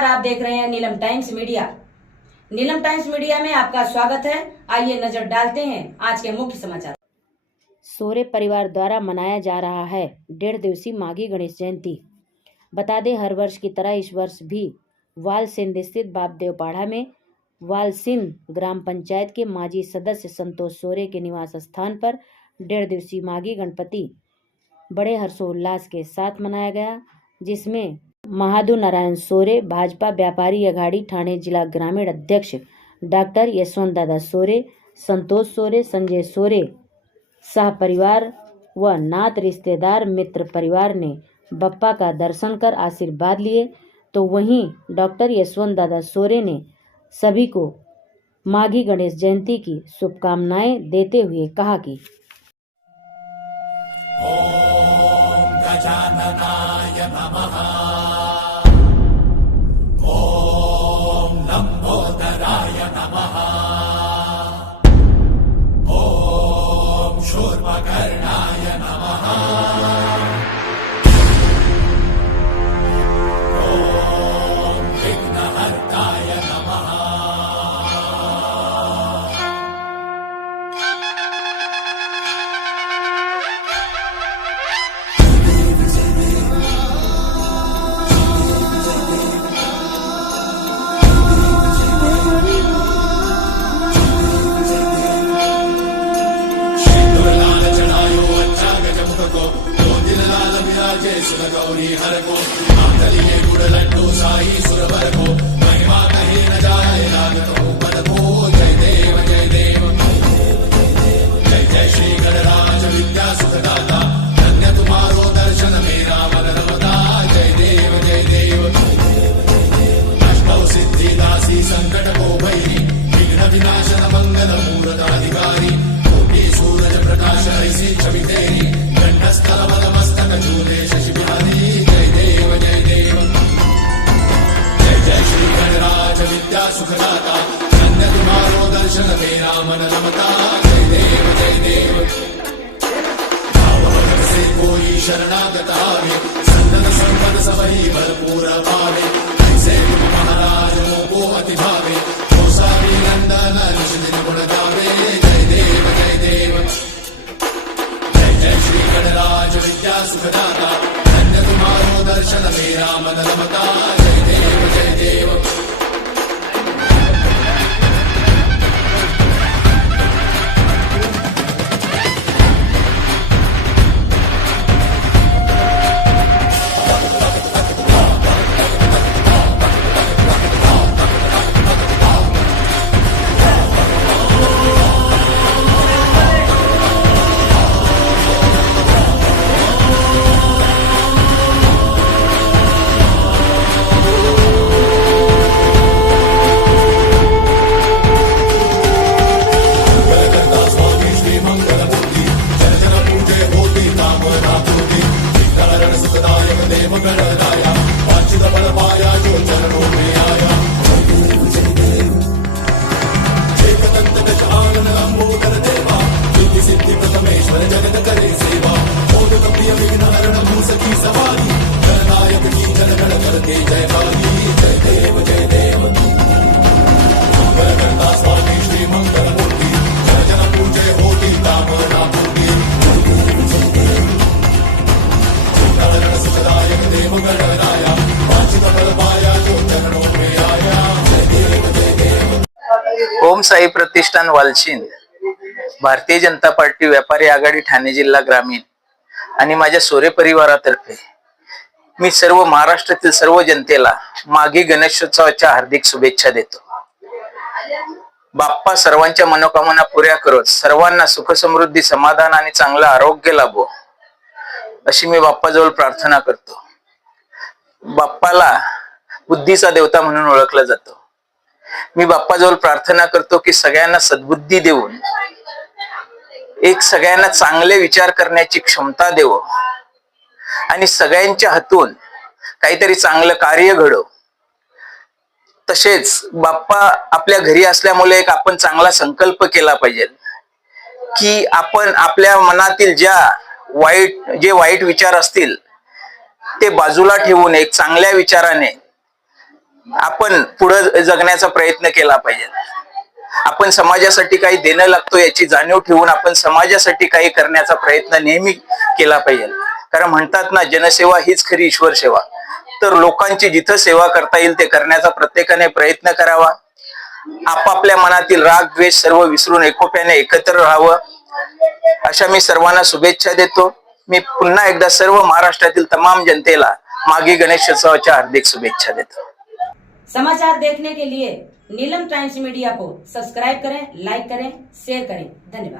नमस्कार, आप देख रहे हैं Neelam times media. Neelam times media में आपका स्वागत है। आइए नजर डालते हैं आज के मुख्य समाचार। सोरे परिवार द्वारा मनाया जा रहा है 1.5 दिवसीय माघी गणेश जयंती। बता दें, हर वर्ष की तरह इस वर्ष भी वालसिंध स्थित बापदेव पाड़ा में वालसिंध ग्राम पंचायत के माजी सदस्य संतोष सोरे के निवास स्थान पर 1.5 दिवसीय माघी गणपति बड़े हर्षोल्लास के साथ मनाया गया, जिसमें महादू नारायण सोरे, भाजपा व्यापारी अघाड़ी ठाणे जिला ग्रामीण अध्यक्ष डॉक्टर यशवंत दादा सोरे, संतोष सोरे, संजय सोरे सह परिवार व नात रिश्तेदार मित्र परिवार ने बप्पा का दर्शन कर आशीर्वाद लिए। तो वहीं डॉक्टर यशवंत दादा सोरे ने सभी को माघी गणेश जयंती की शुभकामनाएं देते हुए कहा कि ओम गजाननाय नमः। लंबोदराय नमः। ओम शूर्पकर्णाय नमः। ओम विघ्नहर्ताय नमः। गौरी हर को मांगलिये गुड़ लड्डू साई सुरवर को महिमा कहीं न जाए लागत हो पद को। जय देव जय देव जय जय श्री गणराज विद्या सुखदाता, धन्य तुम्हारो दर्शन मेरा मन रमता। जय देव जय देव अष्टौ सिद्धि दासी संकट को भैरी, विघ्न विनाशन मंगल मूर्त अधिकारी, कोटि सूरज प्रकाश ऐसी छवि तेरी, कंठस्थल बल मस्तक झूले शशि बिहारी। जय देव जय देव जय जय श्री गणराज विद्या सुखदाता, धन्य तुम्हारो दर्शन मेरा मन रमता। जय देव जय देव भाव से कोई शरणागत आवे, संतत संपद सबही भरपूर पावे। ऐसे तुम महाराज को अति भावे, कोसारी नंदन ऋषि दिन गुण गावे। जय देव जय देव जय श्री गणराज विद्या सुखदाता, धन्य तुम्हारो दर्शन मेरा मन रमता। जय देव जय देव ओम साई प्रतिष्ठान वालसिंध, भारतीय जनता पार्टी व्यापारी आघाडी ठाणे जिल्हा ग्रामीण आणि माझ्या सोरे परिवारातर्फे मी सर्व महाराष्ट्रातील सर्व जनतेला माघी गणेशोत्सवाच्या हार्दिक शुभेच्छा देतो। बाप्पा सर्वांच्या मनोकामना पुऱ्या करत सर्वांना सुख समृद्धी समाधान आणि चांगलं आरोग्य लाभो अशी मी बाप्पाजवळ प्रार्थना करतो। बाप्पाला बुद्धीचा देवता म्हणून ओळखलं जातं। मी बाप्पाजवळ प्रार्थना करतो की सगळ्यांना सद्बुद्धी देऊन एक सगळ्यांना चांगले विचार करण्याची क्षमता देवो आणि सगळ्यांच्या हातून काहीतरी चांगलं कार्य घडो। तसेच बाप्पा आपल्या घरी असल्यामुळे एक आपण चांगला संकल्प केला पाहिजे की आपण आपल्या मनातील जे वाईट विचार असतील ते बाजूला ठेवून एक चांगल्या विचाराने आपण पुढे जगण्याचा प्रयत्न केला पाहिजे. आपण समाजासाठी काही देणं लागतो याची जाणीव ठेवून आपण समाजासाठी काही करण्याचा प्रयत्न नेहमी केला पाहिजे. कारण म्हणतात ना, जनसेवा हीच खरी ईश्वर सेवा. तर लोकांची जिथं सेवा करता येईल ते करण्याचा प्रत्येकाने प्रयत्न करावा. आपापल्या मनातील राग द्वेष सर्व विसरून एकोप्याने एकत्र राहावं, अशा मी सर्वांना शुभेच्छा देतो. मी पुन्हा एकदा सर्व महाराष्ट्रातील तमाम जनतेला माघी गणेशोत्सवाच्या हार्दिक शुभेच्छा देतो. समाचार देखने के लिए नीलम टाइम्स मीडिया को सब्सक्राइब करें, लाइक करें, शेयर करें. धन्यवाद.